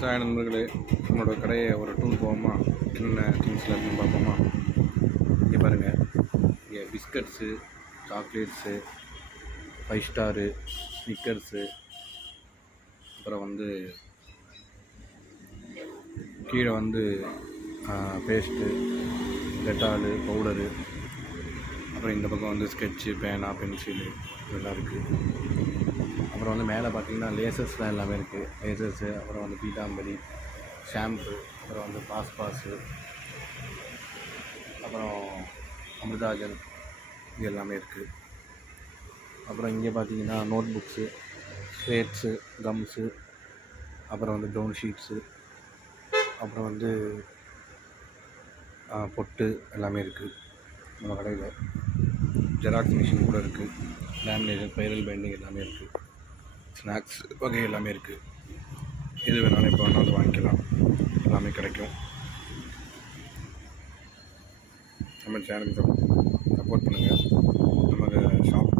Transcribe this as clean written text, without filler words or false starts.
Friends ஆய நண்பர்களே, நம்மளோட கடையை ஒரு டூர் போவோமா? என்னென்ன திங்ஸில் இருக்குன்னு பார்ப்போமா? இங்கே பாருங்கள், இங்கே பிஸ்கட்ஸு, சாக்லேட்ஸு, 5 ஸ்டாரு, ஸ்னிக்கர்ஸு, அப்புறம் வந்து கீழே வந்து பேஸ்ட்டு, டெட்டாலு, பவுடரு, அப்புறம் இந்த பக்கம் வந்து ஸ்கெட்சு, பேனா, பென்சிலு இதெல்லாம் இருக்குது. அப்புறம் வந்து மேலே பார்த்திங்கன்னா லேசர்ஸ்லாம் எல்லாமே இருக்குது. லேசர்ஸு, அப்புறம் வந்து பீதாம்பரி, ஷாம்பு, அப்புறம் வந்து பாஸ்பாஸு, அப்புறம் அமிர்தாஜன், இது எல்லாமே இருக்குது. அப்புறம் இங்கே பார்த்திங்கன்னா நோட் புக்ஸு, ஸ்லேட்ஸு, கம்ஸு, அப்புறம் வந்து ப்ரௌன் ஷீட்ஸு, அப்புறம் வந்து பொட்டு எல்லாமே இருக்குது நம்ம கடையில். ஜெராக்ஸ் மிஷின் கூட இருக்குது. லேமினேஷன், ஸ்பைரல் பைண்டிங் எல்லாமே இருக்குது. ஸ்நாக்ஸ் வகை எல்லாமே இருக்குது. எது வேணாலும் இப்போ வேணாலும் வாங்கிக்கலாம், எல்லாமே கிடைக்கும். நம்ம சேனலுக்கு சப்போர்ட் பண்ணுங்கள். நமக்கு ஷாப்